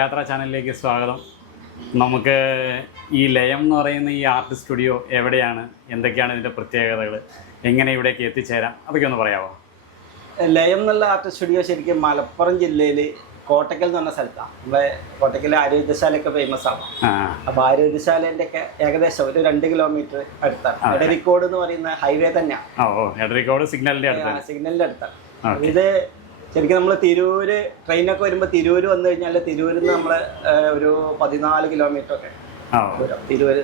യാത്രാ ചാനലിലേക്ക് സ്വാഗതം. നമുക്ക് ഈ ലയം എന്ന് പറയുന്ന ഈ ആർട്ട് സ്റ്റുഡിയോ എവിടെയാണ്, എന്തൊക്കെയാണ് ഇതിൻ്റെ പ്രത്യേകതകൾ, എങ്ങനെ ഇവിടേക്ക് എത്തിച്ചേരാം, അതൊക്കെ ഒന്ന് പറയാമോ? ലയം എന്നുള്ള ആർട്ട് സ്റ്റുഡിയോ ശരിക്കും മലപ്പുറം ജില്ലയിൽ കോട്ടക്കൽ എന്ന് പറഞ്ഞ സ്ഥലത്താണ്. നമ്മുടെ കോട്ടക്കൽ ആരോഗ്യശാലയൊക്കെ ഫേമസ് ആണ്. അപ്പോൾ ആരോഗ്യശാലേൻ്റെ ഒക്കെ ഏകദേശം ഒരു 2 കിലോമീറ്റർ അടുത്താണ്. എടരിക്കോട് എന്ന് പറയുന്ന ഹൈവേ തന്നെയാണ്. എടരിക്കോട് സിഗ്നലിൻ്റെ അടുത്താണ്. ഇത് ശരിക്കും നമ്മൾ തിരൂര് ട്രെയിനൊക്കെ വരുമ്പോൾ തിരൂര് വന്നു കഴിഞ്ഞാൽ തിരൂരിൽ നിന്ന് നമ്മൾ ഒരു 14 കിലോമീറ്റർ ഒക്കെ തിരൂര്.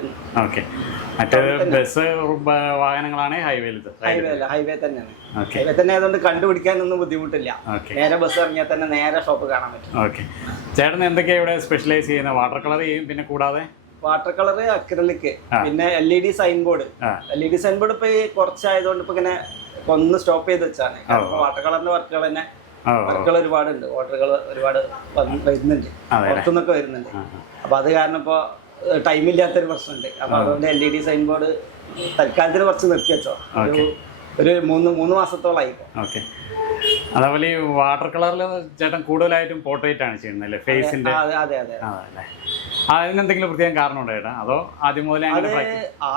ബസ് വാഹനങ്ങളാണ് ഹൈവേ തന്നെയാണ്. ഹൈവേ തന്നെ ആയതുകൊണ്ട് കണ്ടുപിടിക്കാനൊന്നും ബുദ്ധിമുട്ടില്ല. നേരെ ബസ് ഇറങ്ങിയാൽ തന്നെ നേരെ ഷോപ്പ് കാണാൻ പറ്റും. ചേട്ടൻ എന്തൊക്കെയാണ് ഇവിടെ സ്പെഷ്യലൈസ് ചെയ്യുന്നത്? വാട്ടർ കളർ ചെയ്യും, പിന്നെ കൂടാതെ വാട്ടർ കളർ, അക്രലിക്, പിന്നെ LED sign board. LED sign board ഇപ്പൊ ഈ കുറച്ചായതുകൊണ്ട് ഇപ്പൊ ഇങ്ങനെ ഒന്ന് സ്റ്റോപ്പ് ചെയ്ത് വെച്ചാണ്. വാട്ടർ കളറിന്റെ വർക്കുകൾ തന്നെ വർക്കുകൾ ഒരുപാടുണ്ട്. വാട്ടറുകൾ ഒരുപാട് വരുന്നുണ്ട്, പുറത്തുനിന്നൊക്കെ വരുന്നുണ്ട്. അപ്പൊ അത് കാരണം ഇപ്പൊ ടൈമില്ലാത്തൊരു പ്രശ്നമുണ്ട്. അപ്പൊ അതുകൊണ്ട് LED സൈൻ ബോർഡ് തൽക്കാലത്തിന് കുറച്ച് നിർത്തി വെച്ചോ. ഒരു മൂന്ന് മാസത്തോളമായി. അതേപോലെ ഈ വാട്ടർ കളറിൽ ചേട്ടൻ കൂടുതലായിട്ടും പോർട്രേറ്റ് ആണ് ചെയ്യുന്നത് അല്ലേ, ഫേസിന്റെ? അതെ. അതിനെന്തെങ്കിലും പ്രത്യേകം കാരണമുണ്ടോ ചേട്ടാ, അതോ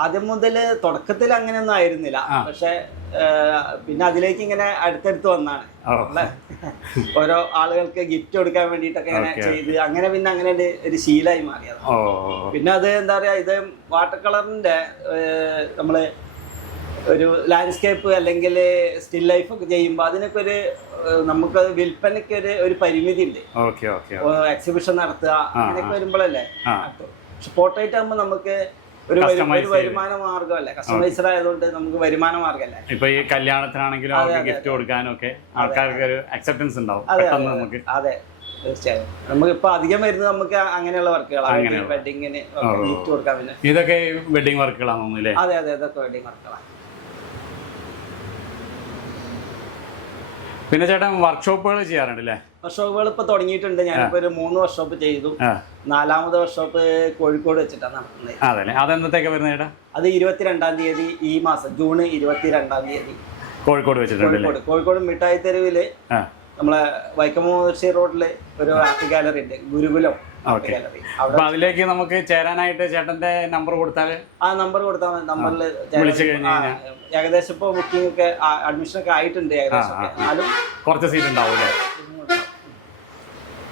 ആദ്യം മുതൽ തുടക്കത്തിൽ അങ്ങനെയൊന്നും ആയിരുന്നില്ല. പക്ഷെ പിന്നെ അതിലേക്ക് ഇങ്ങനെ അടുത്തടുത്ത് വന്നാണ്. ഓരോ ആളുകൾക്ക് ഗിഫ്റ്റ് കൊടുക്കാൻ വേണ്ടിയിട്ടൊക്കെ ഇങ്ങനെ ചെയ്ത് അങ്ങനെ പിന്നെ അങ്ങനെ ഒരു ശീലമായി മാറിയത്. പിന്നെ അത് എന്താ പറയാ, ഇത് വാട്ടർ കളറിന്റെ നമ്മള് ഒരു ലാൻഡ്സ്കേപ്പ് അല്ലെങ്കിൽ സ്റ്റിൽ ലൈഫ് ഒക്കെ ചെയ്യുമ്പോൾ അതിനൊക്കെ ഒരു നമുക്ക് വിൽപ്പനയ്ക്ക് ഒരു പരിമിതി ഉണ്ട്. എക്സിബിഷൻ നടത്തുക അങ്ങനെയൊക്കെ വരുമ്പോഴല്ലേ. പക്ഷെ പോർട്രേറ്റ് ആകുമ്പോൾ നമുക്ക് ഒരു വരുമാന മാർഗമല്ലേ, കസ്റ്റമൈസ്ഡ് ആയതുകൊണ്ട് നമുക്ക് വരുമാന മാർഗമല്ലേ. ഇപ്പൊ ഈ കല്യാണത്തിനാണെങ്കിലും ഗിഫ്റ്റ് കൊടുക്കാനും ഒക്കെ ആൾക്കാർക്ക് ഒരു അക്സെപ്റ്റൻസ് ഉണ്ടാവും. അതെ, തീർച്ചയായും. നമുക്ക് ഇപ്പൊ അധികം വരുന്നത് നമുക്ക് അങ്ങനെയുള്ള വർക്കുകളാണ്. വെഡിങ്ങിന് ഗിഫ്റ്റ് കൊടുക്കാൻ. പിന്നെ ഇതൊക്കെ വെഡിങ് വർക്കുകളാണ്. അതെ, ഇതൊക്കെ വെഡിങ് വർക്കുകളാണ്. പിന്നെ ചേട്ടൻ വർക്ക്ഷോപ്പുകൾ ചെയ്യാറുണ്ടല്ലേ? വർക്ക്ഷോപ്പുകൾ ഇപ്പൊ തുടങ്ങിയിട്ടുണ്ട്. ഞാനിപ്പോ ഒരു 3 വർക്ക്ഷോപ്പ് ചെയ്തു. 4ാമത്തെ വർക്ക്ഷോപ്പ് കോഴിക്കോട് വെച്ചിട്ടാണ് നടത്തുന്നത്. അതല്ലേ, അതെന്നത്തേക്ക് വരുന്നത് ചേട്ടാ? അത് 22-ാം തീയതി, ഈ മാസം ജൂൺ 22-ാം തീയതി കോഴിക്കോട് വെച്ചിട്ടുണ്ട്. കോഴിക്കോട് മിഠായി തെരുവില് നമ്മളെ വൈക്കം മുഹമ്മദ് റോഡില് ഒരു ആർട്ട് ഗാലറി ഉണ്ട്, ഗുരുകുലം ഗാലറി. അതിലേക്ക് നമുക്ക് ചേരാനായിട്ട് ചേട്ടന്റെ നമ്പർ കൊടുത്താൽ? ആ നമ്പർ കൊടുത്താൽ നമ്പറിൽ വിളിച്ചു കഴിഞ്ഞാൽ ഏകദേശം ഇപ്പൊ ബുക്കിംഗ് ഒക്കെ അഡ്മിഷൻ ഒക്കെ ആയിട്ടുണ്ട്. ഏകദേശം കുറച്ച് സീറ്റ് ഉണ്ടാവും.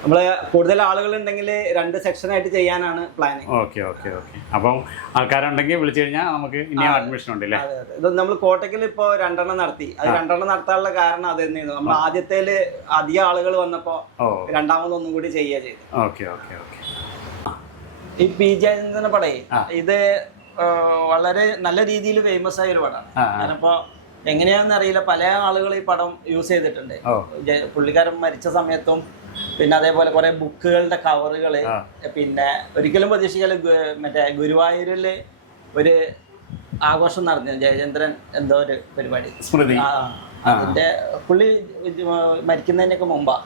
നമ്മള് കൂടുതൽ ആളുകൾ ഉണ്ടെങ്കിൽ 2 സെക്ഷനായിട്ട് ചെയ്യാനാണ് പ്ലാൻ. ഓക്കെ. അപ്പം ആൾക്കാരുണ്ടെങ്കിൽ വിളിച്ചു കഴിഞ്ഞാൽ നമുക്ക് ഇനി അഡ്മിഷൻ ഉണ്ടല്ലേ? ഇത് നമ്മൾ കോട്ടക്കൽ ഇപ്പൊ 2 നടത്തി. അത് 2 നടത്താനുള്ള കാരണം അത് തന്നെയാണ്. നമ്മൾ ആദ്യത്തേല് അധികം ആളുകൾ വന്നപ്പോ രണ്ടാമതൊന്നും കൂടി ചെയ്യുക ചെയ്തു. ഈ പി ജയചന്ദ്രന്റെ പടേ ഇത് വളരെ നല്ല രീതിയിൽ ഫേമസ് ആയ ഒരു പടമാണ്. ഞാനിപ്പോ എങ്ങനെയാണെന്ന് അറിയില്ല, പല ആളുകൾ ഈ പടം യൂസ് ചെയ്തിട്ടുണ്ട്. പുള്ളിക്കാരൻ മരിച്ച സമയത്തും പിന്നെ അതേപോലെ കുറെ ബുക്കുകളുടെ കവറുകള്. പിന്നെ ഒരിക്കലും പ്രതീക്ഷിക്കാതെ മറ്റേ ഗുരുവായൂരില് ഒരു ആഘോഷം നടന്നു, ജയചന്ദ്രൻ എന്തോ ഒരു പരിപാടി സ്മൃതി. അതിന്റെ പുള്ളി മരിക്കുന്നതിനൊക്കെ മുമ്പാ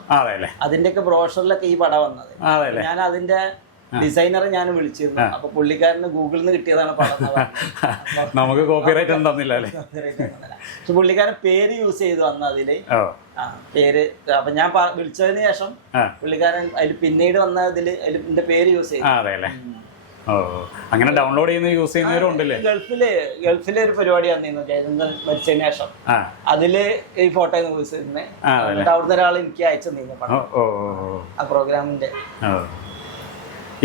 അതിന്റെയൊക്കെ ബ്രോഷറിലൊക്കെ ഈ പടം വന്നത്. ഞാൻ അതിന്റെ ഡിസൈനറെ ഞാൻ വിളിച്ചിരുന്നു. അപ്പൊ പുള്ളിക്കാരന് ഗൂഗിളിൽ നിന്ന് കിട്ടിയതാണ് പടം. നമുക്ക് കോപ്പിറൈറ്റ് ഒന്നും തന്നില്ല. പക്ഷെ പുള്ളിക്കാരൻ പേര് യൂസ് ചെയ്തു വന്ന അതില് പേര്. അപ്പൊ ഞാൻ വിളിച്ചതിന് ശേഷം പുള്ളിക്കാരൻ അതിൽ പിന്നീട് വന്നതിൽ എന്റെ പേര് യൂസ് ചെയ്തു. അങ്ങനെ ഡൗൺലോഡ് ചെയ്യുന്ന യൂസ് ചെയ്യുന്നവരും ഉണ്ടല്ലേ? ഗൾഫിലെ ഒരു പരിപാടി വന്നിരുന്നു ജയചന്ദ്രൻ മരിച്ചതിന് ശേഷം. അതില് ഈ ഫോട്ടോ യൂസ് ചെയ്യുന്നത്. അവിടുന്ന് ഒരാൾ എനിക്ക് അയച്ചു തന്നിരുന്നു ആ പ്രോഗ്രാമിന്റെ.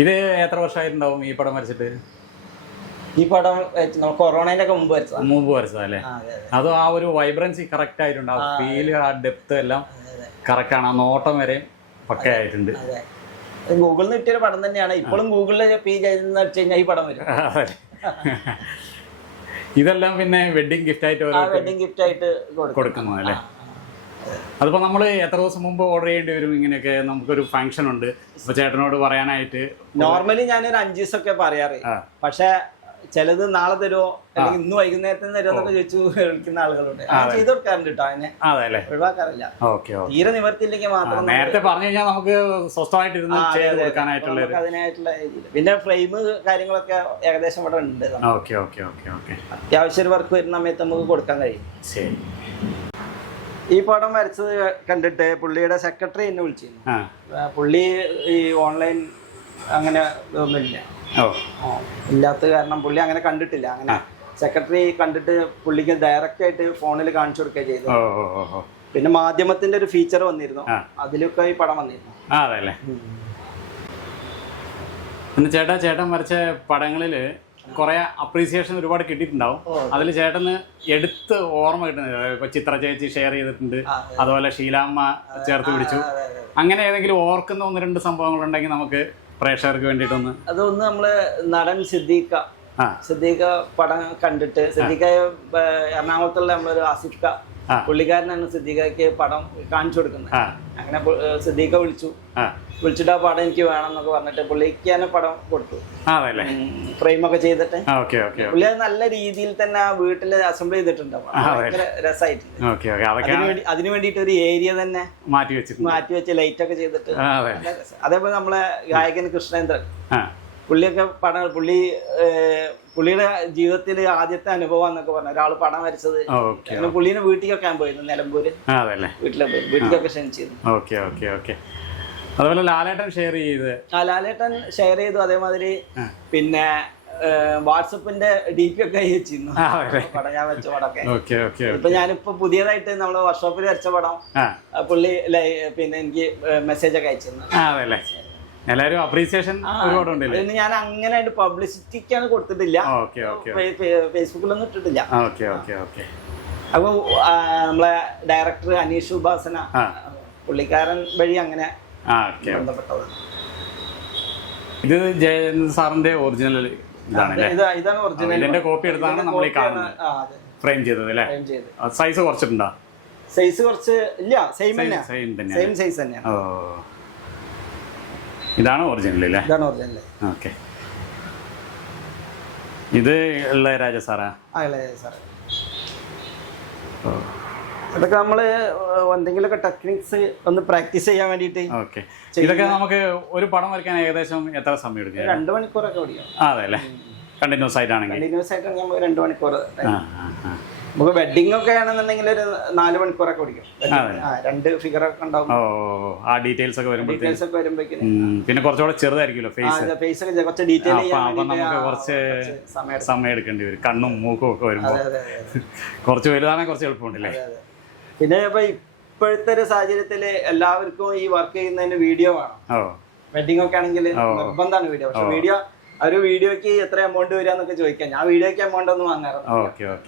ഇത് എത്ര വർഷമായിട്ടുണ്ടാവും ഈ പടം വരച്ചിട്ട്? ഈ പടം കൊറോണയുടെ ഒക്കെ മുമ്പ് വരച്ചതല്ലേ? അത് ആ ഒരു വൈബ്രൻസി കറക്റ്റ് ആയിട്ടുണ്ട്. ആ ഫീല്, ആ ഡെപ്ത് എല്ലാം കറക്റ്റ് ആണ്. ആ നോട്ടം വരെ പക്ക ആയിട്ടുണ്ട്. ഗൂഗിളിൽ നിന്ന് കിട്ടിയൊരു പടം തന്നെയാണ്. ഇപ്പോഴും ഗൂഗിളിൽ പി ജയചന്ദ്രൻ അടിച്ചു കഴിഞ്ഞാൽ ഈ പടം വരും. ഇതെല്ലാം പിന്നെ വെഡിങ് ഗിഫ്റ്റ് ആയിട്ട് കൊടുക്കുന്നു അല്ലേ? അതിപ്പോ നമ്മൾ എത്ര ദിവസം മുമ്പ് ഓർഡർ ചെയ്യേണ്ടി വരും? ഇങ്ങനെയൊക്കെ നമുക്കൊരു ഫംഗ്ഷൻ ഉണ്ട്, അപ്പൊ ചേട്ടനോട് പറയാനായിട്ട്. നോർമലി ഞാനൊരു 5 ദിവസമൊക്കെ പറയാറ്. പക്ഷെ ചിലത് നാളെ തരുമോ അല്ലെങ്കിൽ ഇന്ന് വൈകുന്നേരത്തിന് തരുമോ എന്നൊക്കെ ചോദിച്ചു വിളിക്കുന്ന ആളുകളുണ്ട്. ചെയ്ത് കൊടുക്കാറുണ്ട് കേട്ടോ. അതിനെ ഒഴിവാക്കാറില്ല. തീരെ നിവർത്തിയില്ലെങ്കിൽ മാത്രം നേരത്തെ പറഞ്ഞു കഴിഞ്ഞാൽ നമുക്ക് സ്വസ്ഥമായിട്ടിരുന്ന് അതിനായിട്ടുള്ള രീതിയിൽ. പിന്നെ ഫ്രെയിം കാര്യങ്ങളൊക്കെ ഏകദേശം ഇവിടെ ഉണ്ട്. അത്യാവശ്യം ഒരു വർക്ക് വരുന്ന സമയത്ത് നമുക്ക് കൊടുക്കാൻ കഴിയും. ഈ പടം വരച്ചത് കണ്ടിട്ട് പുള്ളിയുടെ സെക്രട്ടറി എന്നെ വിളിച്ചിരുന്നു. ആ പുള്ളി ഈ ഓൺലൈൻ അങ്ങനെ ഇതൊന്നുമില്ല, ഇല്ലാത്ത കാരണം പുള്ളി അങ്ങനെ കണ്ടിട്ടില്ല. അങ്ങനെ സെക്രട്ടറി കണ്ടിട്ട് പുള്ളിക്ക് ഡയറക്റ്റ് ആയിട്ട് ഫോണിൽ കാണിച്ചു കൊടുക്കുക ചെയ്തു. പിന്നെ മാധ്യമത്തിന്റെ ഒരു ഫീച്ചർ വന്നിരുന്നു, അതിലൊക്കെ ഈ പടം വന്നിരുന്നു. അതല്ലേ. പിന്നെ ചേട്ടൻ വരച്ച പടങ്ങളിൽ കുറെ അപ്രീസിയേഷൻ ഒരുപാട് കിട്ടിയിട്ടുണ്ടാവും. അതിൽ ചേട്ടന് എടുത്ത് ഓർമ്മ കിട്ടുന്നത് ഇപ്പൊ ചിത്ര ചേച്ചി ഷെയർ ചെയ്തിട്ടുണ്ട്, അതുപോലെ ഷീലാമ്മ ചേർത്ത് പിടിച്ചു. അങ്ങനെ ഏതെങ്കിലും ഓർക്കുന്ന 1-2 സംഭവങ്ങൾ ഉണ്ടെങ്കിൽ നമുക്ക് പ്രേക്ഷകർക്ക് വേണ്ടിയിട്ടൊന്ന്. അതൊന്ന് നമ്മള് നടൻ സിദ്ദീഖ പടം കണ്ടിട്ട്, സിദ്ദീഖ എറണാകുളത്തുള്ള നമ്മളൊരു ആസിഫ്ക പുള്ളിക്കാരനാണ് സിദ്ദീഖയ്ക്ക് പടം കാണിച്ചു കൊടുക്കുന്നത്. അങ്ങനെ സിദ്ദീഖ വിളിച്ചിട്ട് ആ പടം എനിക്ക് വേണം എന്നൊക്കെ പറഞ്ഞിട്ട് പുള്ളിക്ക് തന്നെ പടം കൊടുത്തു, ഫ്രെയിമൊക്കെ ചെയ്തിട്ട്. പുള്ളി നല്ല രീതിയിൽ തന്നെ ആ വീട്ടില് അസംബിൾ ചെയ്തിട്ടുണ്ട്, ഭയങ്കര രസമായിട്ടുണ്ട്. അതിനു വേണ്ടിട്ട് ഒരു ഏരിയ തന്നെ മാറ്റി വെച്ച് ലൈറ്റ് ഒക്കെ ചെയ്തിട്ട്. അതേപോലെ നമ്മളെ ഗായകൻ കൃഷ്ണേന്ദ്രൻ, പുള്ളിയൊക്കെ പുള്ളിയുടെ ജീവിതത്തിൽ ആദ്യത്തെ അനുഭവം എന്നൊക്കെ പറഞ്ഞു ഒരാൾ പടം വരച്ചത്. പുള്ളിനെ വീട്ടിലൊക്കെ ഞാൻ പോയിരുന്നു, നിലമ്പൂര് വീട്ടിലൊക്കെ ക്ഷണിച്ചിരുന്നു. അതുപോലെ ലാലേട്ടൻ ഷെയർ ചെയ്തു. അതേമാതിരി പിന്നെ വാട്സപ്പിന്റെ DP ഒക്കെ വെച്ചിരുന്നു പടം, ഞാൻ വെച്ച പടമൊക്കെ. ഇപ്പൊ ഞാനിപ്പോ പുതിയതായിട്ട് നമ്മള് വർക്ക്ഷോപ്പിൽ വരച്ച പടം പുള്ളി പിന്നെ എനിക്ക് മെസ്സേജ് ഒക്കെ അയച്ചിരുന്നു. എല്ലാവരും അപ്രീസിയേഷൻ ഒരുപാടുണ്ടല്ലേ. ഞാൻ അങ്ങനെ പബ്ലിസിറ്റിക്കാണ് കൊടുത്തിട്ടില്ല, ഫേസ്ബുക്കിലൊന്നും ഇട്ടിട്ടില്ല. അപ്പൊ നമ്മളെ ഡയറക്ടർ അനീഷ് ഉപാസന പുള്ളിക്കാരൻ വഴി അങ്ങനെ ബന്ധപ്പെട്ടത്. ഇത് ജയചന്ദ്രൻ സാറിന്റെ ഒറിജിനൽ ഇതാണ് ഒറിജിനൽ. ഇതിന്റെ കോപ്പി എടുത്താണ് നമ്മൾ ഈ കാണുന്നത്, ഫ്രെയിം ചെയ്തത് അല്ലേ? സൈസ് കുറച്ചിട്ടുണ്ടോ? സൈസ് കുറച്ച് ഇല്ല, സെയിം സൈസ് തന്നെയാണ്. ഇതാണ് ഒറിജിനൽ അല്ലേ? ഇതാണ് ഒറിജിനൽ. ഓക്കെ. ഇത് ഇളയരാജ സാറാ? ഇളയരാജ സാറ്. ഇതൊക്കെ നമ്മള് എന്തെങ്കിലുമൊക്കെ ടെക്നിക്സ് ഒന്ന് പ്രാക്ടീസ് ചെയ്യാൻ വേണ്ടിട്ട്. ഓക്കെ. ഇതൊക്കെ നമുക്ക് ഒരു പടം വരയ്ക്കാൻ ഏകദേശം എത്ര സമയം എടുക്കും? 2 മണിക്കൂറൊക്കെ ഓടിക്കും. അതെ അല്ലേ? കണ്ടിന്യൂസ് ആയിട്ടാണെങ്കിൽ 2 മണിക്കൂർ. നമുക്ക് വെഡിങ് ഒക്കെ ആണെന്നുണ്ടെങ്കിൽ ഒരു 4 മണിക്കൂറൊക്കെ ഓടിക്കും. 2 ഫിഗർ ഒക്കെ ഉണ്ടാവും. ആ ഡീറ്റെയിൽസ് ഒക്കെ വരുമ്പോഴേക്കും പിന്നെ കുറച്ചുകൂടെ ചെറുതായിരിക്കുമല്ലോ ഫേസ് ഒക്കെ കുറച്ച് ഡീറ്റെയിൽ ചെയ്യാൻ. അപ്പൊ നമുക്ക് കുറച്ച് സമയം എടുക്കേണ്ടി വരും, കണ്ണും മൂക്കും ഒക്കെ വരുമ്പോൾ. കുറച്ച് വലുതാണെങ്കിൽ കുറച്ച് എളുപ്പമുണ്ടല്ലേ? പിന്നെ ഇപ്പൊ ഇപ്പോഴത്തെ ഒരു സാഹചര്യത്തില് എല്ലാവർക്കും ഈ വർക്ക് ചെയ്യുന്നതിന് വീഡിയോ വേണം. വെഡിങ് ഒക്കെ ആണെങ്കിൽ നിർബന്ധമാണ് വീഡിയോ. പക്ഷെ വീഡിയോക്ക് എത്ര എമൗണ്ട് വരിക എന്നൊക്കെ ചോദിക്കാം. ഞാൻ വീഡിയോക്ക് എമൗണ്ട് ഒന്നും വാങ്ങാറില്ല,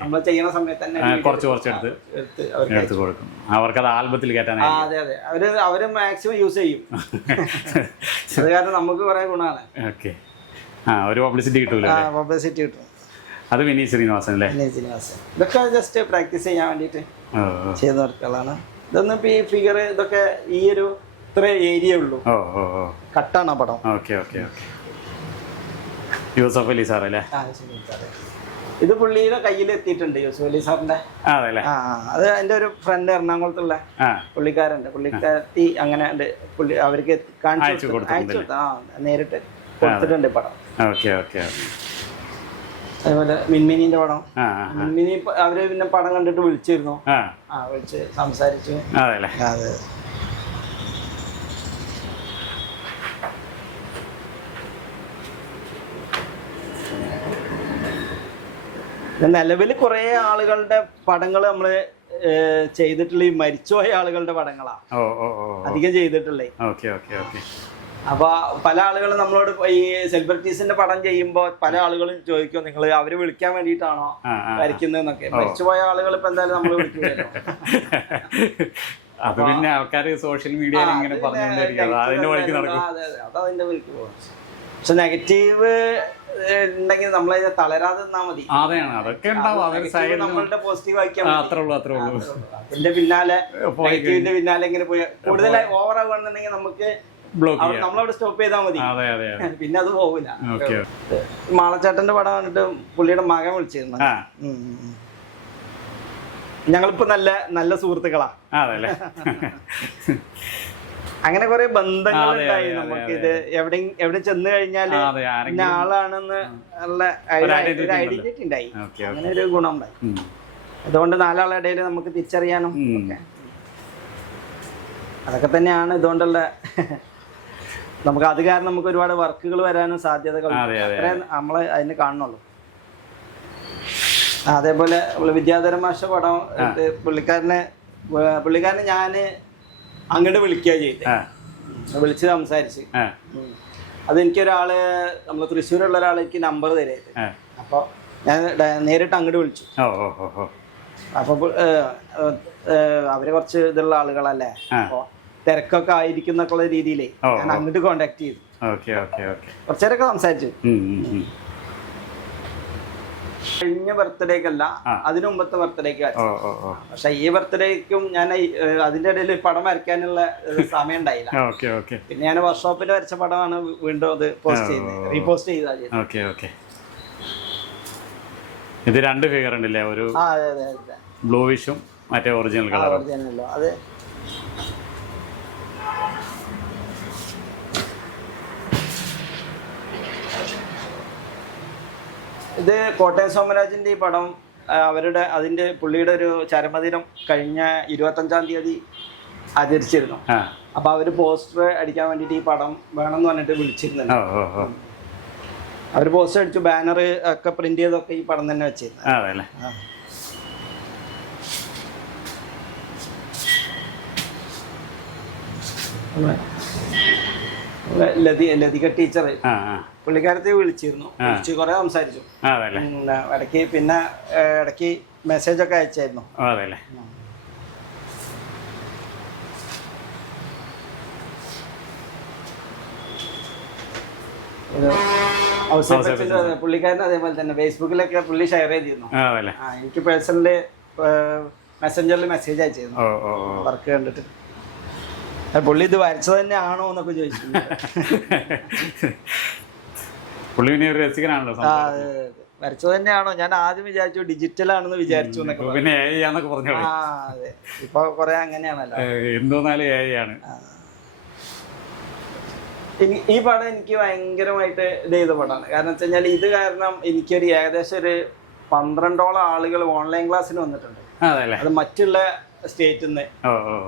നമ്മൾ ചെയ്യുന്ന സമയത്ത് തന്നെ കുറച്ച് എടുത്ത് കൊടുക്കും. അവർക്ക് ആൽബത്തിൽ കയറ്റാൻ. അതെ, അവര് മാക്സിമം യൂസ് ചെയ്യും. അത് കാരണം നമുക്ക് കുറെ ഗുണമാണ്. ഒരു പബ്ലിസിറ്റി കിട്ടും. അത് വിനീത് ശ്രീനിവാസൻ അല്ലേ? ഇതൊക്കെ ജസ്റ്റ് പ്രാക്ടീസ് ചെയ്യാൻ വേണ്ടിട്ട് ചെയ്ത വർക്കുകളാണ്. ഇതൊന്നും ഇപ്പൊ ഈ ഫിഗർ ഇതൊക്കെ ഈ ഒരു ഇത്ര ഏരിയ ഉള്ളൂ, കട്ടാണ് ആ പടം. യൂസഫ് അലി സാർ അല്ലേ? ഇത് പുള്ളിയുടെ കയ്യിൽ എത്തിയിട്ടുണ്ട്, യൂസഫ് അലി സാറിന്റെ. അത് എന്റെ ഒരു ഫ്രണ്ട് എറണാകുളത്തുള്ള പുള്ളിക്കാരുണ്ട്, പുള്ളിക്കാരത്തി അങ്ങനെ ഉണ്ട്. പുള്ളി അവർക്ക് കാണിച്ചു നേരിട്ട് കൊടുത്തിട്ടുണ്ട് പടം. അതേപോലെ മിൻമിനിന്റെ പടം. മിൻമിനി അവര് പിന്നെ പടം കണ്ടിട്ട് വിളിച്ചിരുന്നു, വിളിച്ച് സംസാരിച്ചു. അതെ. നിലവിൽ കുറെ ആളുകളുടെ പടങ്ങൾ നമ്മള് ചെയ്തിട്ടുള്ള ഈ മരിച്ചുപോയ ആളുകളുടെ പടങ്ങളാ അധികം ചെയ്തിട്ടുള്ളേ. അപ്പൊ പല ആളുകളും നമ്മളോട് ഈ സെലിബ്രിറ്റീസിന്റെ പടം ചെയ്യുമ്പോ പല ആളുകളും ചോദിക്കും, നിങ്ങൾ അവര് വിളിക്കാൻ വേണ്ടിയിട്ടാണോ വരയ്ക്കുന്നതെന്നൊക്കെ. മരിച്ചുപോയ ആളുകൾ ഇപ്പൊ എന്തായാലും നമ്മൾ വിളിക്കുമല്ലോ. അത് പിന്നെ ആൾക്കാർ സോഷ്യൽ മീഡിയയിൽ ഇങ്ങനെ പറഞ്ഞുകൊണ്ടിരിക്കും, അതിന്റെ വഴിക്ക് നടക്കും. അതതിന്റെ വഴിക്ക് പോകും. പക്ഷെ നെഗറ്റീവ് ഉണ്ടെങ്കിൽ നമ്മളതിനെ തളരാതെ നിന്നാ മതി. അതൊക്കെ നമ്മളുടെ പോസിറ്റീവ് ആക്കിയാൽ അത്രേ ഉള്ളൂ. അതിന്റെ പിന്നാലെ നെഗറ്റീവിന്റെ പിന്നാലെ ഇങ്ങനെ പോയി കൂടുതലായി ഓവർ ആവുകയാണെന്നുണ്ടെങ്കിൽ നമുക്ക് നമ്മളവിടെ സ്റ്റോപ്പ് ചെയ്താൽ മതി, പിന്നെ അത് പോകില്ല. മാളച്ചേട്ടന്റെ പടം കണ്ടിട്ട് പുള്ളിയുടെ മകൻ വിളിച്ചിരുന്നു. ഞങ്ങളിപ്പോ നല്ല സുഹൃത്തുക്കളാ. അങ്ങനെ കുറെ ബന്ധങ്ങളുണ്ടായി നമുക്ക്. ഇത് എവിടെ ചെന്ന് കഴിഞ്ഞാല് ഇന്ന ആളാണെന്ന് ഉള്ള ഐഡന്റിറ്റി ഉണ്ടായി, അങ്ങനെ ഒരു ഗുണം ഉണ്ടായി. അതുകൊണ്ട് 4 ആളുടെ ഇടയിൽ നമുക്ക് തിരിച്ചറിയാനും ഒക്കെ അതൊക്കെ തന്നെയാണ് ഇതുകൊണ്ടുള്ള നമുക്ക് അത് കാരണം നമുക്ക് ഒരുപാട് വർക്കുകൾ വരാനും സാധ്യതകൾ അത്രേ നമ്മൾ അതിന് കാണുന്നുള്ളൂ. അതേപോലെ വിദ്യാധര മാഷ പടം പുള്ളിക്കാരനെ ഞാൻ അങ്ങോട്ട് വിളിക്കുക ചെയ്തേ, വിളിച്ച് സംസാരിച്ച്. അതെനിക്കൊരാള് നമ്മൾ തൃശ്ശൂരുള്ള ഒരാൾ എനിക്ക് നമ്പർ തരായത്. അപ്പോൾ ഞാൻ നേരിട്ട് അങ്ങോട്ട് വിളിച്ചു. അപ്പോൾ അവര് കുറച്ച് ഇതുള്ള ആളുകളല്ലേ, അപ്പോൾ തിരക്കൊക്കെ ആയിരിക്കും എന്നൊക്കെയുള്ള രീതിയിലേ ഞാൻ അങ്ങോട്ട് കോണ്ടാക്ട് ചെയ്തു. കുറച്ചേരൊക്കെ സംസാരിച്ചു. കഴിഞ്ഞ ബർത്ത്ഡേക്കല്ല, അതിനു മുമ്പത്തെ ബർത്ത്ഡേക്ക്. പക്ഷെ ഈ ബർത്ത്ഡേക്കും ഞാൻ അതിന്റെ ഇടയിൽ പടം വരയ്ക്കാനുള്ള സമയം ഉണ്ടായില്ല. പിന്നെ ഞാൻ വർക്ക്ഷോപ്പിൽ വരച്ച പടമാണ് വീണ്ടും അത് പോസ്റ്റ് ചെയ്യുന്നത്, റീപോസ്റ്റ് ചെയ്താൽ. ഇത് രണ്ട് ഫിഗർ ഉണ്ടല്ലേ, ഒരു ബ്ലൂവിഷും മറ്റേ ഒറിജിനൽ കളർ. ഒറിജിനലോ അത് ഇത് കോട്ടയം സോമരാജിന്റെ ഈ പടം അതിന്റെ പുള്ളിയുടെ ഒരു ചരമദിനം കഴിഞ്ഞ 25-ാം തീയതി ആചരിച്ചിരുന്നു. അപ്പൊ അവര് പോസ്റ്റർ അടിക്കാൻ വേണ്ടിട്ട് ഈ പടം വേണം എന്ന് പറഞ്ഞിട്ട് വിളിച്ചിരുന്നു. അവര് പോസ്റ്റർ അടിച്ചു, ബാനർ ഒക്കെ പ്രിന്റ് ചെയ്തൊക്കെ ഈ പടം തന്നെ വെച്ചിരുന്നു. ലതിക ടീച്ചർ പുള്ളിക്കാരത്തെ വിളിച്ചിരുന്നു, വിളിച്ച് കുറെ സംസാരിച്ചു. ഇടയ്ക്ക് പിന്നെ ഇടയ്ക്ക് മെസ്സേജ് ഒക്കെ അയച്ചായിരുന്നു. പുള്ളിക്കാരൻ അതേപോലെ തന്നെ ഫേസ്ബുക്കിലൊക്കെ പുള്ളി ഷെയർ ചെയ്തിരുന്നു. എനിക്ക് പേഴ്സണലി മെസ്സഞ്ചറിൽ മെസ്സേജ് അയച്ചിരുന്നു വർക്ക് കണ്ടിട്ട്. പുള്ളി ഇത് വരച്ചത് തന്നെ ആണോ എന്നൊക്കെ ചോദിച്ചു. വരച്ചത് തന്നെയാണോ? ഞാൻ ആദ്യം വിചാരിച്ചു ഡിജിറ്റൽ ആണെന്ന് വിചാരിച്ചു എന്നൊക്കെ. അതെ, ഇപ്പൊ കൊറേ അങ്ങനെയാണല്ലോ. ഈ പടം എനിക്ക് ഭയങ്കരമായിട്ട് ഇത് ചെയ്ത പടമാണ്. കാരണം വെച്ച് കഴിഞ്ഞാൽ ഇത് കാരണം എനിക്കൊരു ഏകദേശം ഒരു 12ഓളം ആളുകൾ ഓൺലൈൻ ക്ലാസ്സിന് വന്നിട്ടുണ്ട്. അത് മറ്റുള്ള സ്റ്റേറ്റിൽ നിന്ന്,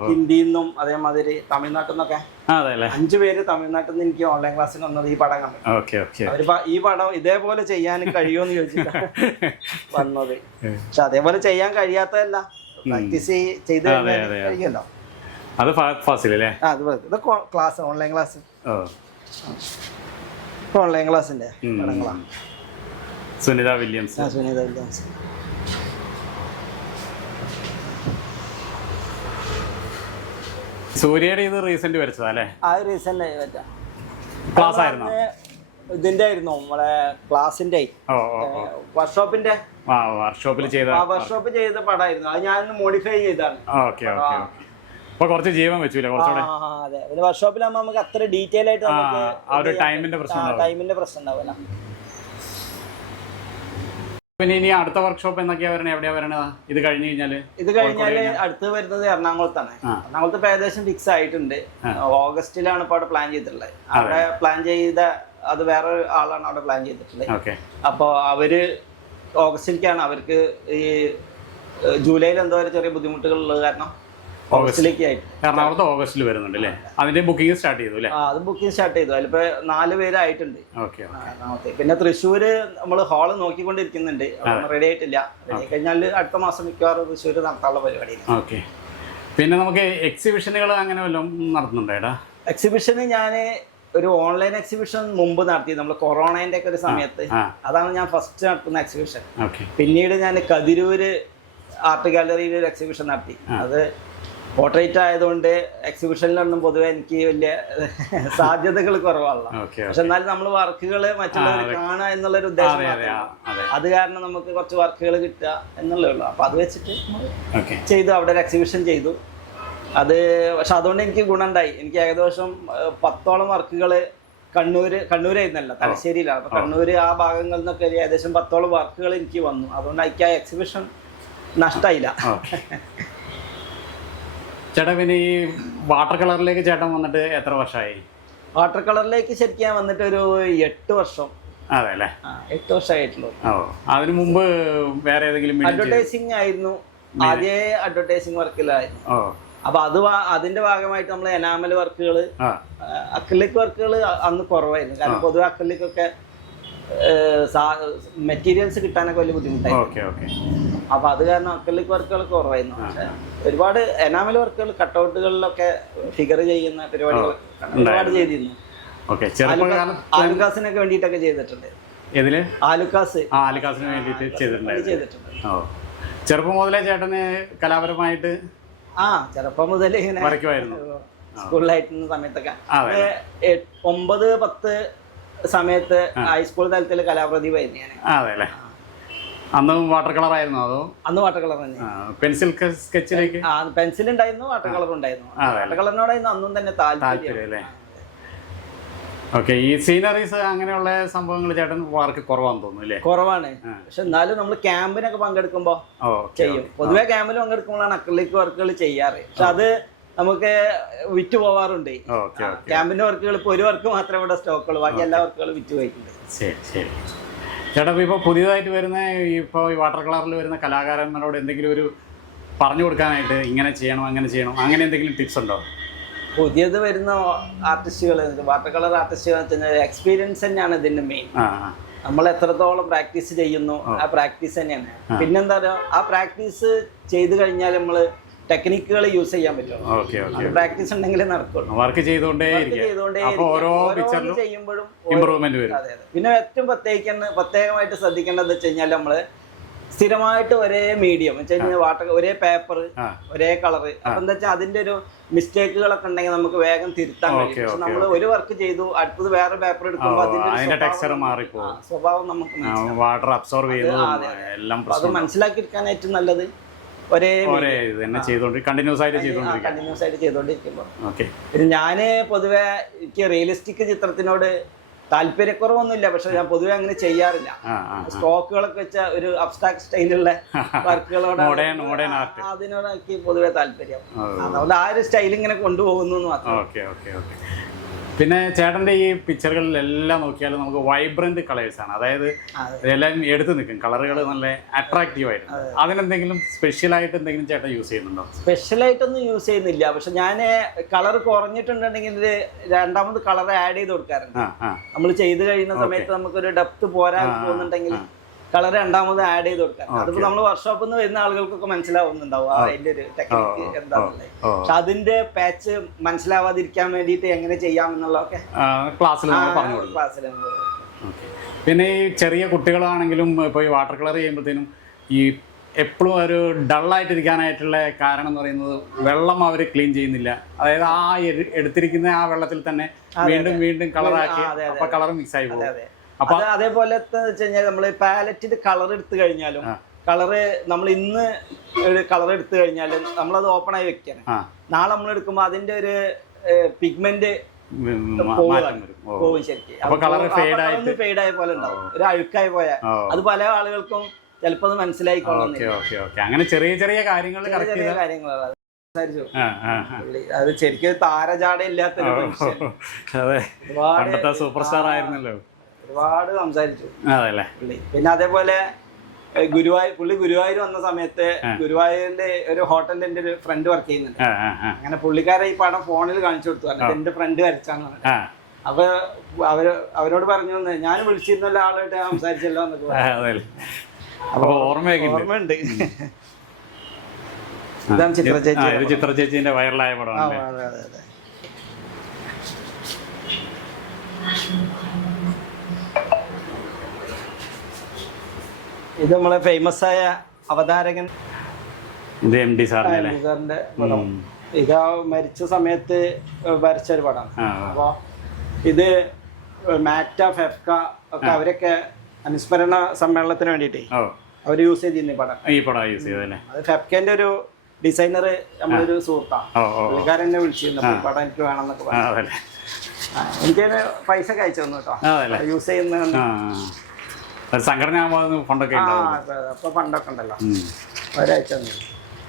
ഹിന്ദിയിൽ നിന്നും അതേമാതിരി തമിഴ്നാട്ടിൽ നിന്നൊക്കെ 5 പേര് തമിഴ്നാട്ടിൽ നിന്ന് എനിക്ക് ഓൺലൈൻ ക്ലാസ്സിന് വന്നത് ഈ പടം കണ്ടു. അവരിപ്പോ ഈ പടം ഇതേപോലെ ചെയ്യാൻ കഴിയുമെന്ന് ചോദിച്ചിട്ടാണ് വന്നത്. പക്ഷെ അതേപോലെ ചെയ്യാൻ കഴിയാത്തതല്ല, പ്രാക്ടീസ് ചെയ്ത് കഴിയുമല്ലോ. ഇത് ക്ലാസ്, ഓൺലൈൻ ക്ലാസ്, ഓൺലൈൻ ക്ലാസ്സിന്റെ പടങ്ങളാണ്. സുനിത വില്യംസ്. സൂര്യയുടെ ഇത് റീസെന്റ് വരച്ചതാ അല്ലേ? റീസെന്റ് ക്ലാസ് ആയിരുന്നു, ഇതിന്റെ ആയിരുന്നു നമ്മളെ ക്ലാസിന്റെ വർക്ക്ഷോപ്പിന്റെ വർക്ക്ഷോപ്പിൽ ചെയ്ത പടമായിരുന്നു. അത് ഞാൻ മോഡിഫൈ ചെയ്താണ്. കുറച്ച് ജീവൻ വെച്ചില്ല കുറച്ചുകൂടെ. അതെ, പിന്നെ വർക്ക്ഷോപ്പിലാകുമ്പോ നമുക്ക് അത്ര ഡീറ്റെയിൽ ആയിട്ട് ടൈമിന്റെ പ്രശ്നം ഉണ്ടാവില്ല. പിന്നെ ഇനി അടുത്ത വർക്ക്ഷോപ്പ് എന്നൊക്കെയാ വരണേ? എവിടെയാ വരണത് ഇത് കഴിഞ്ഞ് കഴിഞ്ഞാല്? അടുത്ത് വരുന്നത് എറണാകുളത്താണ്. എറണാകുളത്ത് ഇപ്പൊ ഏകദേശം ഫിക്സ് ആയിട്ടുണ്ട്. ഓഗസ്റ്റിലാണ് ഇപ്പൊ അവിടെ പ്ലാൻ ചെയ്തിട്ടുള്ളത്. അവിടെ പ്ലാൻ ചെയ്ത അത് വേറെ ആളാണ് അവിടെ പ്ലാൻ ചെയ്തിട്ടുള്ളത്. അപ്പൊ അവര് ഓഗസ്റ്റിലേക്കാണ്. അവർക്ക് ഈ ജൂലൈയിൽ എന്തോ ഒരു ചെറിയ ബുദ്ധിമുട്ടുകൾ ഉള്ളത് കാരണം എറണാകുളത്ത് ഓഗസ്റ്റിൽ വരുന്നുണ്ട് അല്ലേ? അതിന്റെ ബുക്കിംഗ് സ്റ്റാർട്ട് ചെയ്തു അല്ലേ? അത് ബുക്കിംഗ് സ്റ്റാർട്ട് ചെയ്തു. അതിലിപ്പോ 4 പേരായിട്ടുണ്ട്. പിന്നെ തൃശ്ശൂര് നമ്മൾ ഹാള് നോക്കിക്കൊണ്ടിരിക്കുന്നുണ്ട്, റെഡി ആയിട്ടില്ല. റെഡി ആയി കഴിഞ്ഞാൽ അടുത്ത മാസം മിക്കവാറും തൃശ്ശൂര് നടത്താനുള്ള പരിപാടിയാണ്. പിന്നെ നമുക്ക് എക്സിബിഷനുകൾ അങ്ങനെ വല്ലതും നടത്തുന്നുണ്ടോ? എക്സിബിഷന് ഞാൻ ഒരു ഓൺലൈൻ എക്സിബിഷൻ മുമ്പ് നടത്തി, നമ്മൾ കൊറോണേന്റെ ഒക്കെ ഒരു സമയത്ത്. അതാണ് ഞാൻ ഫസ്റ്റ് നടത്തുന്ന എക്സിബിഷൻ. പിന്നീട് ഞാൻ കതിരൂര് ആർട്ട് ഗാലറിയിൽ ഒരു എക്സിബിഷൻ നടത്തി. അത് പോർട്രേറ്റ് ആയതുകൊണ്ട് എക്സിബിഷനിലൊന്നും പൊതുവെ എനിക്ക് വലിയ സാധ്യതകൾ കുറവാണല്ലോ. പക്ഷെ എന്നാലും നമ്മൾ വർക്കുകൾ മറ്റുള്ളവർ കാണുക എന്നുള്ളൊരു ഉദ്ദേശം, അത് കാരണം നമുക്ക് കുറച്ച് വർക്കുകൾ കിട്ടുക എന്നുള്ളേ ഉള്ളൂ. അപ്പൊ അത് വെച്ചിട്ട് ചെയ്തു, അവിടെ ഒരു എക്സിബിഷൻ ചെയ്തു. അത് പക്ഷെ അതുകൊണ്ട് എനിക്ക് ഗുണമുണ്ടായി. എനിക്ക് ഏകദേശം 10ഓളം വർക്കുകൾ കണ്ണൂരായിരുന്നല്ല, തലശ്ശേരിയിലാണ്. അപ്പൊ കണ്ണൂര് ആ ഭാഗങ്ങളിൽ നിന്നൊക്കെ ഏകദേശം 10ഓളം വർക്കുകൾ എനിക്ക് വന്നു. അതുകൊണ്ട് എനിക്ക് ആ എക്സിബിഷൻ നഷ്ടമായില്ല. ചേട്ടാ, പിന്നെ ഈ വാട്ടർ കളറിലേക്ക് ചേട്ടൻ വന്നിട്ട് എത്ര വർഷമായി? വാട്ടർ കളറിലേക്ക് ശരിക്കും ഞാൻ വന്നിട്ട് ഒരു 8 വർഷം. അതെ അല്ലേ? 8 വർഷമായിട്ടുള്ളൂ. അതിനു മുമ്പ് വേറെ ഏതെങ്കിലും അഡ്വർടൈസിങ് ആയിരുന്നു. ആദ്യമേ അഡ്വർടൈസിങ് വർക്കിലായിരുന്നു. അപ്പൊ അതിന്റെ ഭാഗമായിട്ട് നമ്മൾ എനാമൽ വർക്കുകൾ, അക്രിലിക് വർക്കുകൾ അന്ന് കുറവായിരുന്നു. കാരണം പൊതുവെ അക്രിലിക് ഒക്കെ മെറ്റീരിയൽസ് കിട്ടാനൊക്കെ വലിയ ബുദ്ധിമുട്ടായിരുന്നു. അപ്പൊ അത് കാരണം അക്രിലിക് വർക്കുകളൊക്കെ കുറവായിരുന്നു. പക്ഷെ ഒരുപാട് എനാമൽ വർക്കുകൾ കട്ടൗട്ടുകളിലൊക്കെ ഫിഗർ ചെയ്യുന്ന പരിപാടികൾ ഒരുപാട് ചെയ്തിരുന്നു. ആലുക്കാസിനൊക്കെ വേണ്ടിയിട്ടൊക്കെ ചെയ്തിട്ടുണ്ട്. ആലുക്കാസിന് വേണ്ടിയിട്ട് ചെയ്തിട്ടുണ്ട്. ചെറുപ്പം മുതലേ ചേട്ടന് കലാപരമായിട്ട് ചെറുപ്പം മുതലേ ഇങ്ങനെ വരയ്ക്കുമായിരുന്നു. സ്കൂളിലായിരുന്ന സമയത്തൊക്കെ 9, 10 സമയത്ത് ഹൈസ്കൂൾ തലത്തിൽ കലാപ്രതിഭായിരുന്നു ഞാൻ. അതെല്ലേ? അന്ന് വാട്ടർ കളർ ആയിരുന്നു അതോ? അന്ന് വാട്ടർ കളർ തന്നെ. പെൻസിൽ സ്കെച്ചിലേക്ക് പെൻസിൽ ഉണ്ടായിരുന്നു, വാട്ടർ കളർ ഉണ്ടായിരുന്നു. വാട്ടർ കളറിനോടായിരുന്നു അന്നും തന്നെ താല്പര്യം. ഓക്കെ. ഈ സീനറീസ് അങ്ങനെയുള്ള സംഭവങ്ങൾ ചേട്ടൻ വർക്ക് കുറവാന്ന് തോന്നുന്നു അല്ലേ? കുറവാണ്. പക്ഷെ എന്നാലും നമ്മൾ ക്യാമ്പിനൊക്കെ പങ്കെടുക്കുമ്പോ ചെയ്യും. പൊതുവെ ക്യാമ്പിൽ പങ്കെടുക്കുമ്പോഴാണ് അക്രിലിക് വർക്കുകൾ ചെയ്യാറ്. പക്ഷെ അത് നമുക്ക് വിറ്റ് പോവാറുണ്ട്. ക്യാമ്പിന്റെ വർക്കുകൾ ഇപ്പൊ ഒരു വർക്ക് മാത്രമേ ഇവിടെ സ്റ്റോക്കുള്ളൂ, ബാക്കി എല്ലാ വർക്കുകളും വിറ്റ് പോയിട്ടുണ്ട്. ശരി ശരി ചേട്ടാ. ഇപ്പൊ പുതിയതായിട്ട് വരുന്ന ഇപ്പൊ ഈ വാട്ടർ കളറിൽ വരുന്ന കലാകാരന്മാരോട് എന്തെങ്കിലും ഒരു പറഞ്ഞു കൊടുക്കാനായിട്ട് ഇങ്ങനെ ചെയ്യണം അങ്ങനെ ചെയ്യണം അങ്ങനെ എന്തെങ്കിലും ടിപ്സ് ഉണ്ടോ? പുതിയത് വരുന്ന ആർട്ടിസ്റ്റുകൾ, വാട്ടർ കളർ ആർട്ടിസ്റ്റുകൾ വെച്ചാൽ എക്സ്പീരിയൻസ് തന്നെയാണ് ഇതിന്റെ മെയിൻ. നമ്മൾ എത്രത്തോളം പ്രാക്ടീസ് ചെയ്യുന്നു ആ പ്രാക്ടീസ് തന്നെയാണ്. പിന്നെന്താ പറയുക, ആ പ്രാക്ടീസ് ചെയ്ത് കഴിഞ്ഞാൽ നമ്മള് ടെക്നിക്കുകൾ യൂസ് ചെയ്യാൻ പറ്റും. പ്രാക്ടീസ് ഉണ്ടെങ്കിലേ നടക്കുള്ളൂ. വർക്ക് ചെയ്തുകൊണ്ടേ ചെയ്യുമ്പോഴും ഇംപ്രൂവ്മെന്റ് വരും. പിന്നെ ഏറ്റവും പ്രത്യേകമായിട്ട് ശ്രദ്ധിക്കേണ്ടത് വെച്ച് കഴിഞ്ഞാൽ നമ്മള് സ്ഥിരമായിട്ട് ഒരേ മീഡിയം വാട്ടർ, ഒരേ പേപ്പർ, ഒരേ കളറ്. അപ്പൊ എന്താ വെച്ചാൽ അതിന്റെ ഒരു മിസ്റ്റേക്കുകളൊക്കെ ഉണ്ടെങ്കിൽ നമുക്ക് വേഗം തിരുത്താൻ കഴിയും. പക്ഷെ നമ്മൾ ഒരു വർക്ക് ചെയ്തു അടുത്തത് വേറെ പേപ്പർ എടുക്കുമ്പോൾ അതിന്റെ ടെക്സ്ചർ മാറിപ്പോകും, സ്വഭാവം നമുക്ക് വാട്ടർ അബ്സോർബ് ചെയ്യുന്നു. അത് മനസ്സിലാക്കി എടുക്കാൻ ഏറ്റവും നല്ലത് ഒരേ കണ്ടിന്യൂസ് ആയിട്ട് ചെയ്തോണ്ടിരിക്കുമ്പോൾ. പിന്നെ ഞാന് പൊതുവെ എനിക്ക് റിയലിസ്റ്റിക് ചിത്രത്തിനോട് താല്പര്യക്കുറവൊന്നുമില്ല. പക്ഷെ ഞാൻ പൊതുവെ അങ്ങനെ ചെയ്യാറില്ല. സ്ട്രോക്കുകളൊക്കെ വെച്ച ഒരു അബ്സ്ട്രാക്ട് സ്റ്റൈലുള്ള വർക്കുകളോട് അതിനോട് എനിക്ക് പൊതുവെ താല്പര്യം. അതുകൊണ്ട് ആ ഒരു സ്റ്റൈൽ ഇങ്ങനെ കൊണ്ടുപോകുന്നു മാത്രം. പിന്നെ ചേട്ടന്റെ ഈ പിക്ചറുകളിലെല്ലാം നോക്കിയാലും നമുക്ക് വൈബ്രന്റ് കളേഴ്സ് ആണ്, അതായത് എല്ലാം എടുത്തു നിൽക്കും, കളറുകൾ നല്ല അട്രാക്റ്റീവ് ആയിട്ട്. അതിനെന്തെങ്കിലും സ്പെഷ്യൽ ആയിട്ട് എന്തെങ്കിലും ചേട്ടൻ യൂസ് ചെയ്യുന്നുണ്ടോ? സ്പെഷ്യലായിട്ടൊന്നും യൂസ് ചെയ്യുന്നില്ല. പക്ഷെ ഞാൻ കളർ കുറഞ്ഞിട്ടുണ്ടെങ്കിൽ രണ്ടാമത് കളർ ആഡ് ചെയ്ത് കൊടുക്കാറുണ്ട്. നമ്മൾ ചെയ്ത് കഴിയുന്ന സമയത്ത് നമുക്കൊരു ഡെപ്ത് പോരാൻ പോകുന്നുണ്ടെങ്കിൽ കളർ രണ്ടാമത് ആഡ് ചെയ്ത് കൊടുക്കാം. അതിപ്പോ നമ്മൾ വർക്ക്ഷോപ്പിൽ നിന്ന് വരുന്ന ആളുകൾക്കൊക്കെ മനസ്സിലാവുന്നുണ്ടാവും അതിന്റെ ഒരു ടെക്നിക്ക് എന്താണെന്നുള്ളത്. പക്ഷെ അതിന്റെ പാച്ച് മനസ്സിലാവാതിരിക്കാൻ വേണ്ടിയിട്ട് എങ്ങനെ ചെയ്യാമെന്നുള്ളതൊക്കെ ക്ലാസ്സിൽ. പിന്നെ ഈ ചെറിയ കുട്ടികളാണെങ്കിലും ഇപ്പോൾ ഈ വാട്ടർ കളർ ചെയ്യുമ്പോഴത്തേനും ഈ എപ്പോഴും ഒരു ഡള്ളായിട്ടിരിക്കാനായിട്ടുള്ള കാരണം എന്ന് പറയുന്നത് വെള്ളം അവർ ക്ലീൻ ചെയ്യുന്നില്ല. അതായത് ആ എടുത്തിരിക്കുന്ന ആ വെള്ളത്തിൽ തന്നെ വീണ്ടും വീണ്ടും കളറാക്കി അപ്പൊ കളർ മിക്സ് ആയി പോകും. അപ്പൊ അതേപോലത്തെ വെച്ച് കഴിഞ്ഞാൽ നമ്മള് പാലറ്റിൽ കളർ എടുത്തു കഴിഞ്ഞാലും കളറ് നമ്മൾ ഇന്ന് ഒരു കളർ എടുത്തു കഴിഞ്ഞാലും നമ്മളത് ഓപ്പൺ ആയി വെക്കാണ്. നാളെ നമ്മൾ എടുക്കുമ്പോ അതിന്റെ ഒരു പിഗ്മെന്റ് പോകും ശരിക്കും. ഫെയ്ഡ് ആയ പോലെ ഉണ്ടാവും, ഒരു അഴുക്കായി പോയാൽ. അത് പല ആളുകൾക്കും ചിലപ്പോ അത് മനസ്സിലായിക്കൊള്ളുന്നില്ല. അങ്ങനെ ചെറിയ ചെറിയ കാര്യങ്ങളാണ്. അത് ശരിക്കും താരജാട ഇല്ലാത്തൊരു സൂപ്പർ സ്റ്റാർ ആയിരുന്നല്ലോ. ഒരുപാട് സംസാരിച്ചു. പിന്നെ അതേപോലെ ഗുരുവായൂർ വന്ന സമയത്ത് ഗുരുവായൂരിന്റെ ഒരു ഹോട്ടലിൽ എന്റെ ഒരു ഫ്രണ്ട് വർക്ക് ചെയ്യുന്നുണ്ട്. അങ്ങനെ പുള്ളിക്കാരെ ഈ പടം ഫോണിൽ കാണിച്ചു കൊടുത്തു, എന്റെ ഫ്രണ്ട് വരച്ചാണ്. അപ്പൊ അവരോട് പറഞ്ഞു, ഞാൻ വിളിച്ചിരുന്നല്ലോ ആളായിട്ട് സംസാരിച്ചല്ലോ എന്നൊക്കെ. ഓർമ്മയുണ്ട്. ഇതാണ് ചിത്ര ചേച്ചിന്റെ വൈറലായ പടമാണ്. ഇത് നമ്മളെ ഫേമസ് ആയ അവതാരകൻ MD സാറിന്റെ പടം. ഇത് മരിച്ച സമയത്ത് വരച്ച ഒരു പടമാണ്. അപ്പൊ ഇത് മാറ്റ, ഫെഫ്ക ഒക്കെ അവരൊക്കെ അനുസ്മരണ സമ്മേളനത്തിന് വേണ്ടിയിട്ട് അവർ യൂസ് ചെയ്തിരുന്നു ഈ പടം. അത് ഫെഫ്കന്റെ ഒരു ഡിസൈനർ നമ്മളൊരു സുഹൃത്താണ്. പുള്ളിക്കാരനെ വിളിച്ചിരുന്നു, പടം എനിക്ക് വേണമെന്നൊക്കെ പറഞ്ഞു. എനിക്ക് പൈസ ഒക്കെ അയച്ചു തന്നു കേട്ടോ, യൂസ് ചെയ്യുന്ന സംഘടന ഫണ്ടൊക്കെ അപ്പൊ ഫണ്ടൊക്കെ ഉണ്ടല്ലോ ഒരാഴ്ച.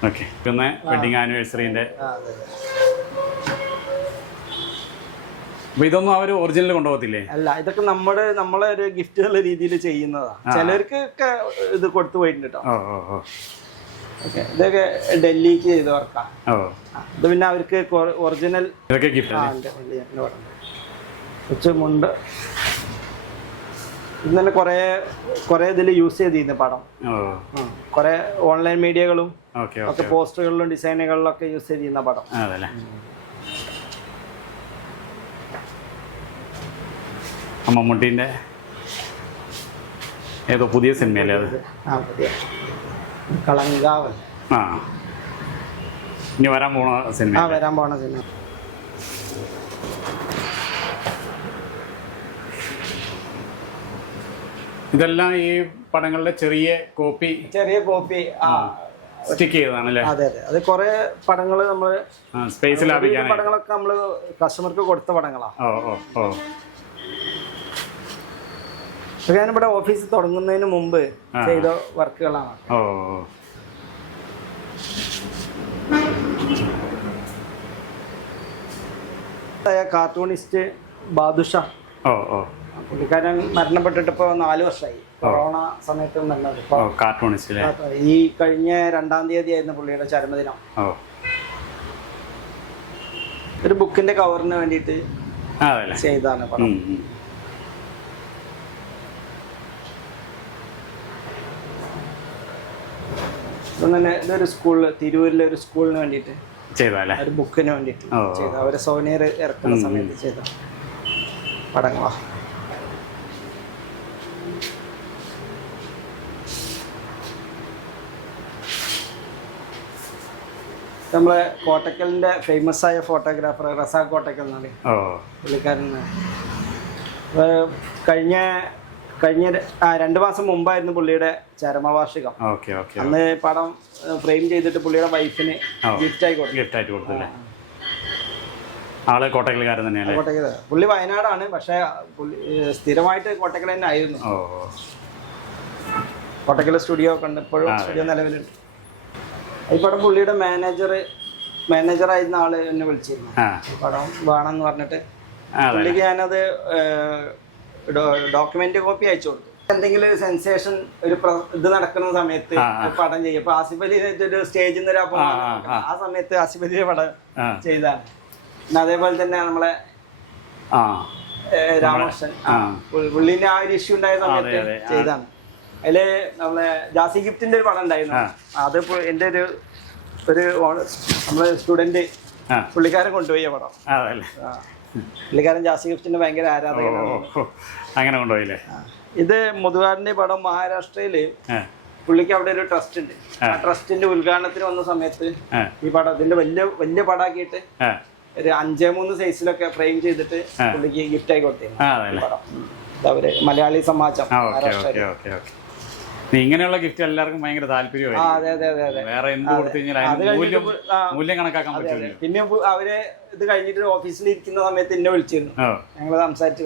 ഓക്കെ. പിന്നെ വെഡിങ് ആനിവേഴ്സറിന്റെ ഇതൊന്നും അവര് ഒറിജിനൽ കൊണ്ടുപോകത്തില്ലേ? അല്ല, ഇതൊക്കെ നമ്മളെ ഒരു ഗിഫ്റ്റ് എന്നുള്ള രീതിയിൽ ചെയ്യുന്നതാണ്. ചിലർക്ക് ഒക്കെ ഇത് കൊടുത്തു പോയിട്ടുണ്ട് കേട്ടോ. ഓക്കെ ഇതൊക്കെ ഡൽഹിക്ക് ചെയ്ത് വർക്കാം. ഓ ഇത് പിന്നെ അവർക്ക് ഒറിജിനൽ ഇതൊക്കെ ഗിഫ്റ്റ് മുണ്ട്. ഇത് തന്നെ കുറേ ഇതിൽ യൂസ് ചെയ്തിരുന്നു പടം. കുറേ ഓൺലൈൻ മീഡിയകളും ഒക്കെ പോസ്റ്ററുകളിലും ഡിസൈനുകളിലും ഒക്കെ യൂസ് ചെയ്തിരുന്ന പടം. അതല്ലേ മമ്മൂട്ടീൻ്റെ ഏതോ പുതിയ സിനിമയല്ലേ അത്? കളങ്കാവൽ. ആ ഇനി വരാൻ പോണ സിനിമ. വരാൻ പോണ സിനിമ. ഇതെല്ലാം ഈ പടങ്ങളുടെ ചെറിയ കോപ്പി സ്റ്റിക്ക് ചെയ്തതാണല്ലേ? അതെ അതെ. അത് കുറെ പടങ്ങൾ നമ്മള് സ്പേസിൽ പടങ്ങളൊക്കെ നമ്മള് കസ്റ്റമർക്ക് കൊടുത്ത പടങ്ങളാ. ഞാനിവിടെ ഓഫീസ് തുടങ്ങുന്നതിന് മുമ്പ് ചെയ്ത വർക്കുകളാണ്. കാർട്ടൂണിസ്റ്റ് ബാദുഷാ. പുള്ളിക്കാരൻ മരണപ്പെട്ടിട്ട് ഇപ്പോൾ 4 വർഷമായി. കൊറോണ സമയത്ത് മരണപ്പെട്ടു. ഈ കഴിഞ്ഞ 2-ാം തീയതി ആയിരുന്നു പുള്ളിയുടെ ചരമദിനം. ഒരു ബുക്കിന്റെ കവറിന് വേണ്ടിയിട്ട് ചെയ്താണ് പടം. ഇതൊരു സ്കൂളിൽ, തിരൂരിലെ ഒരു സ്കൂളിന് വേണ്ടിയിട്ട് ഒരു ബുക്കിന് വേണ്ടിയിട്ട് ചെയ്ത, അവരെ സോനിയർ ഇറക്കുന്ന സമയത്ത് ചെയ്ത പടങ്ങളാ. നമ്മളെ കോട്ടക്കലിന്റെ ഫേമസ് ആയ ഫോട്ടോഗ്രാഫർ റസാഖ് കോട്ടക്കൽ എന്നാണ് പുള്ളിക്കാരൻ. കഴിഞ്ഞ 2 മാസം മുമ്പായിരുന്നു പുള്ളിയുടെ ചരമവാർഷികം. അന്ന് പടം ഫ്രെയിം ചെയ്തിട്ട് പുള്ളിയുടെ വൈഫിന് ഗിഫ്റ്റ് ആയി കൊടുത്തു. ആള് കോട്ടക്കൽക്കാരൻ തന്നെയാണ്. പുള്ളി വയനാടാണ്, പക്ഷെ സ്ഥിരമായിട്ട് കോട്ടക്കൽ തന്നെ ആയിരുന്നു. കോട്ടക്കൽ സ്റ്റുഡിയോ ഒക്കെ ഉണ്ട്, ഇപ്പോഴും സ്റ്റുഡിയോ നിലവിലുണ്ട്. ഈ പടം പുള്ളിയുടെ മാനേജറായിരുന്ന ആള് എന്നെ വിളിച്ചിരുന്നു, പടം വേണമെന്ന് പറഞ്ഞിട്ട്. പുള്ളിക്ക് ഞാനത് ഡോക്യുമെന്റ് കോപ്പി അയച്ചു കൊടുത്തു. എന്തെങ്കിലും ഒരു സെൻസേഷൻ, ഒരു ഇത് നടക്കുന്ന സമയത്ത് പടം ചെയ്യും. ഇപ്പൊ ആസിഫ് അലി ഒരു സ്റ്റേജിൽ നിന്ന് ഒരു അപമാനം, ആ സമയത്ത് ആസിഫ് അലിയുടെ പടം ചെയ്താണ്. പിന്നെ അതേപോലെ തന്നെ നമ്മളെ രാമകൃഷ്ണൻ, പുള്ളിന്റെ ആ ഒരു ഇഷ്യൂ ഉണ്ടായ സമയത്ത് ചെയ്താണ്. അതില് നമ്മളെ ജാസി ഗിഫ്റ്റിന്റെ ഒരു പടം ഉണ്ടായിരുന്നു. അത് എന്റെ ഒരു നമ്മളെ സ്റ്റുഡന്റ് പുള്ളിക്കാരൻ കൊണ്ടുപോയ പടം. പുള്ളിക്കാരൻ ജാസി ഗിഫ്റ്റിന്റെ ഭയങ്കര ആരാധകനാണ്. അങ്ങനെ കൊണ്ടുപോയില്ലേ? ഇത് മുതുകാടിന്റെ പടം മഹാരാഷ്ട്രയില് പുള്ളിക്ക് അവിടെ ഒരു ട്രസ്റ്റ് ഉണ്ട്. ആ ട്രസ്റ്റിന്റെ ഉദ്ഘാടനത്തിന് വന്ന സമയത്ത് ഈ പടം ഇതിന്റെ വലിയ പടാക്കിയിട്ട് ഒരു 5:3 സൈസിലൊക്കെ ഫ്രെയിം ചെയ്തിട്ട് പുള്ളിക്ക് ഗിഫ്റ്റ് ആയി കൊടുത്തിരുന്നു പടം. അവര് മലയാളി സമാജം മഹാരാഷ്ട്ര. ഇങ്ങനെയുള്ള ഗിഫ്റ്റ് എല്ലാവർക്കും ഭയങ്കര താല്പര്യമായി. വേറെ എന്ത് കൊടുത്തു കഴിഞ്ഞാൽ മൂല്യം കണക്കാക്കാൻ പറ്റില്ല. പിന്നെ അവര് ഇത് കഴിഞ്ഞിട്ട് ഓഫീസിൽ ഇരിക്കുന്ന സമയത്ത് എന്നെ വിളിച്ചിരുന്നു, ഞങ്ങള് സംസാരിച്ച്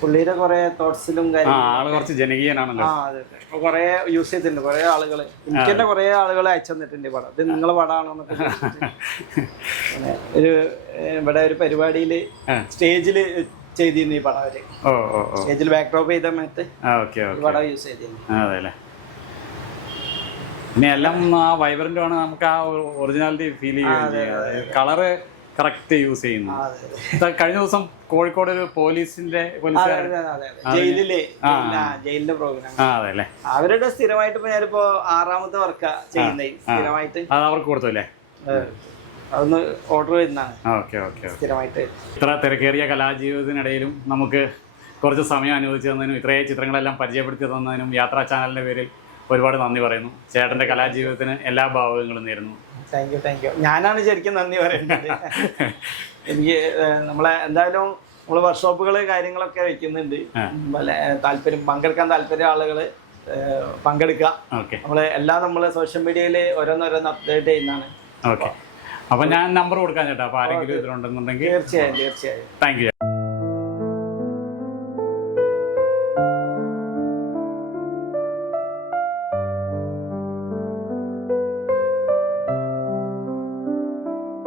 പുള്ളിയുടെ കുറെ തോട്ട്സിലും കുറച്ച് ജനകീയനാണല്ലോ. കുറെ യൂസ് ചെയ്തിട്ടുണ്ട് കുറെ ആളുകള്. എനിക്ക് തന്നെ കുറെ ആളുകൾ അയച്ചു തന്നിട്ടുണ്ട് പടം. ഇത് നിങ്ങളെ പടമാണോന്നൊക്കെ. ഇവിടെ ഒരു പരിപാടിയില് സ്റ്റേജില് ചെയ്തിരുന്നു ഈ പടം. അവര് സ്റ്റേജിൽ ബാക്ക്ഡ്രോപ്പ് ചെയ്ത സമയത്ത് പടം യൂസ് ചെയ്തിരുന്നു. പിന്നെ എല്ലാം ആ വൈബ്രന്റ് ആണ്, നമുക്ക് ആ ഒറിജിനാലിറ്റി ഫീൽ ചെയ്യുന്നത്. കളറ് കറക്റ്റ് യൂസ് ചെയ്യുന്നു. കഴിഞ്ഞ ദിവസം കോഴിക്കോട് ഒരു പോലീസിന്റെ ജയിലിന്റെ പ്രോഗ്രാം അവരുടെ സ്ഥിരമായിട്ട് ഇപ്പൊ ഞാനിപ്പോ 6ാമത്തെ വർക്കാ ചെയ്യുന്നത്. സ്ഥിരമായിട്ട് അത് അവർക്ക് കൊടുത്തല്ലേ? അതൊന്ന് ഓർഡർ വരുന്നതാണ് സ്ഥിരമായിട്ട്. ഇത്ര തിരക്കേറിയ കലാജീവിതത്തിനിടയിലും നമുക്ക് കുറച്ച് സമയം അനുവദിച്ചു തന്നതിനും ഇത്രയും ചിത്രങ്ങളെല്ലാം പരിചയപ്പെടുത്തി തന്നതിനും യാത്രാ ചാനലിന്റെ പേരിൽ ഒരുപാട് നന്ദി പറയുന്നു. ചേട്ടന്റെ കലാജീവിതത്തിന് എല്ലാ ഭാവങ്ങളും നേരുന്നു. Thank you. ഞാനാണ് ശരിക്കും നന്ദി പറയുന്നത്. എനിക്ക് എന്തായാലും നമ്മള് വർക്ക്ഷോപ്പുകള് കാര്യങ്ങളൊക്കെ വെക്കുന്നുണ്ട്. പങ്കെടുക്കാൻ താല്പര്യം ആളുകള് പങ്കെടുക്കുക. നമ്മള് നമ്മള് സോഷ്യൽ മീഡിയയില് ഓരോന്നോരോന്ന് അപ്ഡേറ്റ് ചെയ്യുന്നതാണ്. അപ്പൊ ഞാൻ നമ്പർ കൊടുക്കാൻ ചേട്ടാ. അപ്പൊ ആരെങ്കിലും ഇതിലുണ്ടെന്നുണ്ടെങ്കിൽ തീർച്ചയായും. Thank you.